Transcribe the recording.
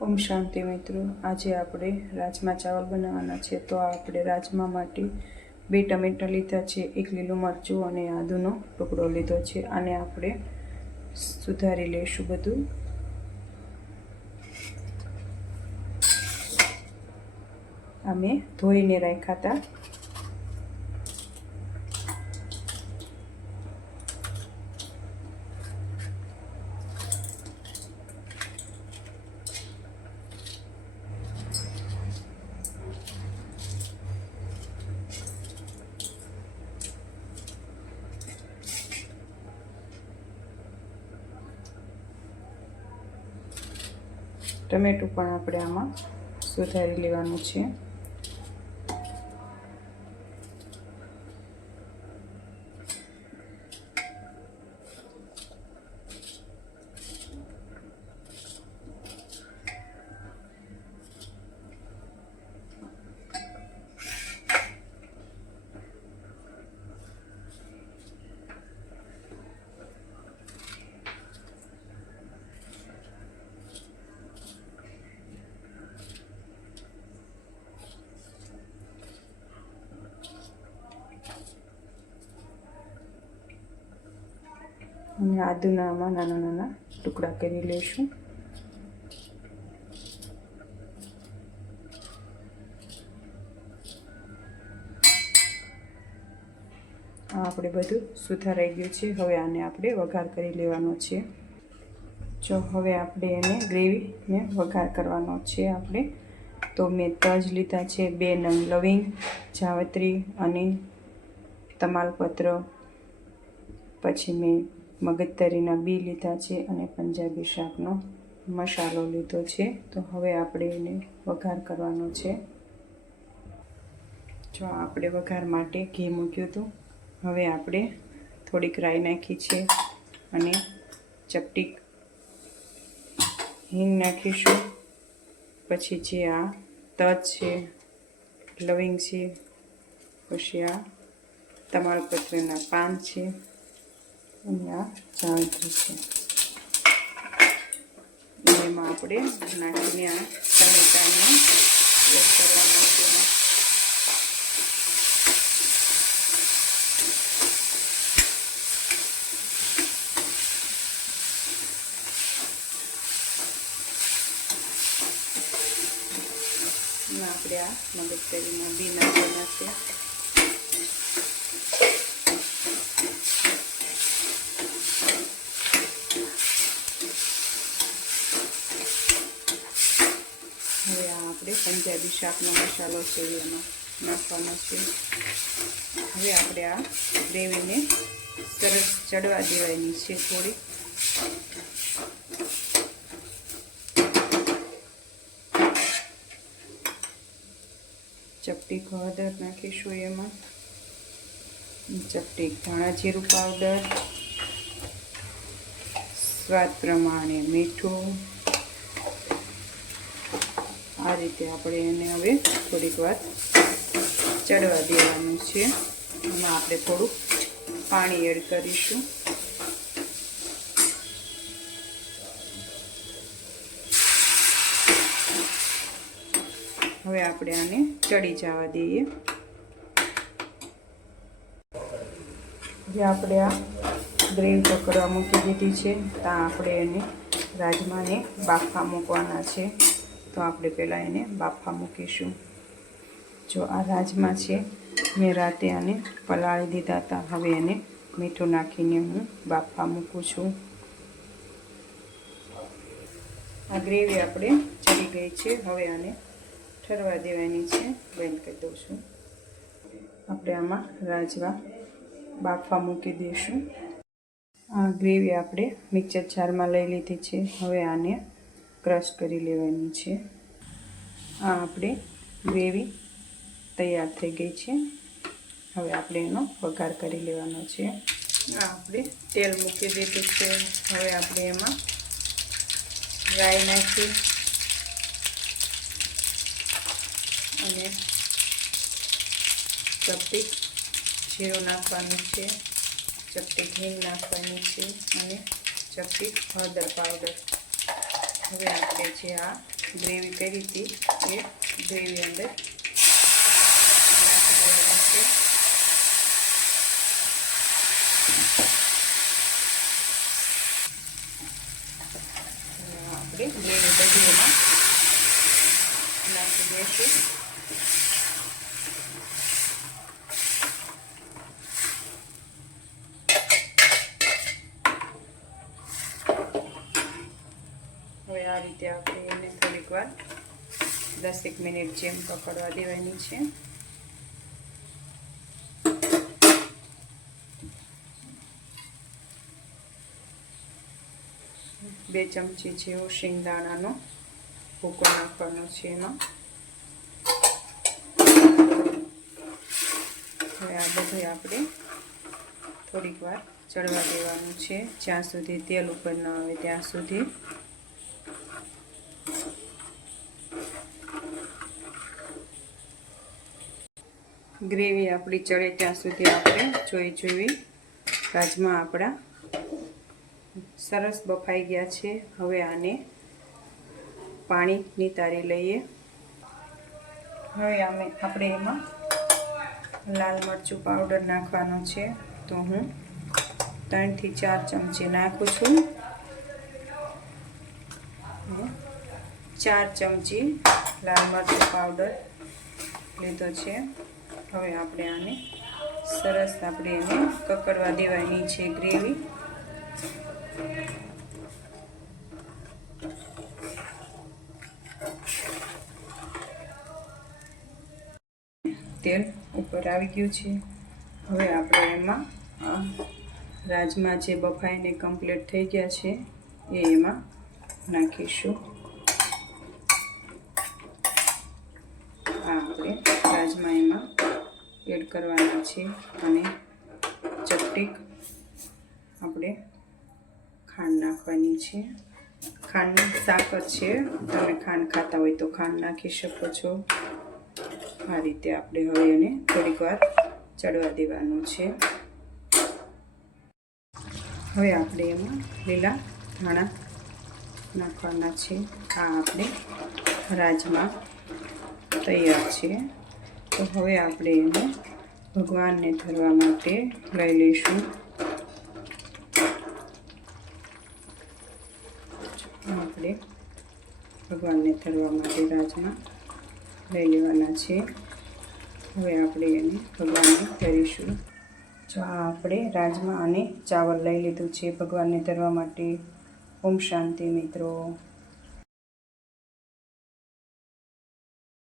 ओम शांति मित्रों, आज આપણે રાજમા ચાવલ બનાવવાના છે। તો આપણે રાજમા માટે 2 ટમેટા લીધા છે, 1 લીલું મરચું અને આદુનો ટુકડો લીધો છે। આને આપણે સુધારી લઈશું બધું। અમે ધોઈને રાખ્યા હતા। टमेटू पण આપણે આમાં સુધારી લેવાનું છે। અને આદુના આમાં નાના નાના ટુકડા કરી લઈશું। આ આપણે બધું સુધારાઈ ગયું છે। હવે આને આપણે વઘાર કરી લેવાનો છે। જો હવે આપણે એને ગ્રેવીને વઘાર કરવાનો છે આપણે। તો મેં તજ લીધા છે, 2 નંગ લવિંગ, જાવત્રી અને તમાલપત્ર, પછી મેં મગજતરીના બી લીધા છે અને પંજાબી શાકનો મસાલો લીધો છે। તો હવે આપણે એને વઘાર કરવાનો છે। જો આપણે વઘાર માટે ઘી મૂક્યું હતું। હવે આપણે થોડીક રાઈ નાખી છે અને ચપટી હિંગ નાખીશું। પછી જે આ તજ છે, લવિંગ છે, પછી આ તમાલપત્રના પાન છે અને આ જાવત્રી છે। એમાં આપણે નાખીને આ ટમેટાને એડ કરવાના છે। આપણે આ મગજતરીના બી નાખવાના છે। હવે આ આપણે પંજાબી શાકનો મસાલો છે એમાં નાખવાનો છે। હવે આપણે આ ગ્રેવીને સરસ ચડવા દેવાની છે થોડી। ચપટી હળદર નાખીશું એમાં, ચપટી ધાણા જીરું પાવડર, સ્વાદ પ્રમાણે મીઠું। આ રીતે આપણે એને હવે થોડીક વાર ચડવા દેવાનું છે। એમાં આપણે થોડું પાણી એડ કરીશું। હવે આપણે આને ચડી જવા દઈએ। જે આપણે આ ગ્રેવી પકડવા મૂકી દીધી છે, ત્યાં આપણે એને રાજમાને બાફા મૂકવાના છે। તો આપણે પહેલાં એને બાફા મૂકીશું। જો આ રાજમા છે, મેં રાતે આને પલાળી દીધા હતા। હવે એને મીઠું નાખીને હું બાફા મૂકું છું। આ ગ્રેવી આપણે ચડી ગઈ છે। હવે આને ઠરવા દેવાની છે। બંધ કરી દઉં છું। આપણે આમાં રાજમા બાફા મૂકી દઈશું। આ ગ્રેવી આપણે મિક્સર જારમાં લઈ લીધી છે। હવે આને ક્રશ કરી લેવાની છે। આ આપણે ગ્રેવી તૈયાર થઈ ગઈ છે। હવે આપણે એનો વઘાર કરી લેવાનો છે। આ આપણે તેલ મૂકી દીધું છે। હવે આપણે એમાં રાઈ નાખી અને ચપટી જીરું નાખવાનું છે, ચપટી હિંગ નાખવાની છે અને ચપટી હળદર પાવડર। હવે આપણે જે આ ગ્રેવી કરી હતી એ ગ્રેવી અંદર આપણે ગ્રેવી બધી એમાં નાખી દઈશું. હવે આ રીતે આપણે એને થોડીક વાર 10 મિનિટ જેમ પકડવા દેવાની છે. 2 ચમચી જેવો શિંગદાણાનો ભૂકો નાખવાનો છે એમાં. હવે આ બધું આપણે થોડીક વાર ચડવા દેવાનું છે, જ્યાં સુધી તેલ ઉપર ન આવે ત્યાં સુધી. ગ્રેવી આપણી ચડે ત્યાં સુધી આપણે જોઈ રાજમા આપણા સરસ બફાઈ ગયા છે. હવે આને પાણી નિતારી લઈએ. હવે આપણે એમાં લાલ મરચું પાવડર નાખવાનો છે, તો હું 3 થી 4 ચમચી નાખું છું. 4 ચમચી લાલ મરચું પાવડર લીધો છે. હવે આપણે આને સરસ એને કકડવા દેવાની છે ગ્રેવી. તેલ ઉપર આવી ગયું છે. હવે આપણે એમાં રાજમા જે બફાઈને કમ્પ્લીટ થઈ ગયા છે એ એમાં નાખીશું. આપણે રાજમા એમાં એડ કરવાના છે અને ચપટીક આપણે ખાંડ નાખવાની છે. ખાંડની સાકર છે, તમે ખાંડ ખાતા હોય તો ખાંડ નાખી શકો છો. આ રીતે આપણે હવે એને થોડીક વાર ચડવા દેવાનું છે. હવે આપણે એમાં લીલા ધાણા નાખવાના છે. આ આપણે રાજમા તૈયાર છે. તો હવે આપણે એને ભગવાનને ધરવા માટે લઈ લઈશું. આપણે ભગવાનને ધરવા માટે રાજમા લઈ લેવાના છે. હવે આપણે એને ભગવાનને ધરીશું. જો આપણે રાજમા અને ચાવલ લઈ લીધું છે ભગવાનને ધરવા માટે. ઓમ શાંતિ મિત્રો.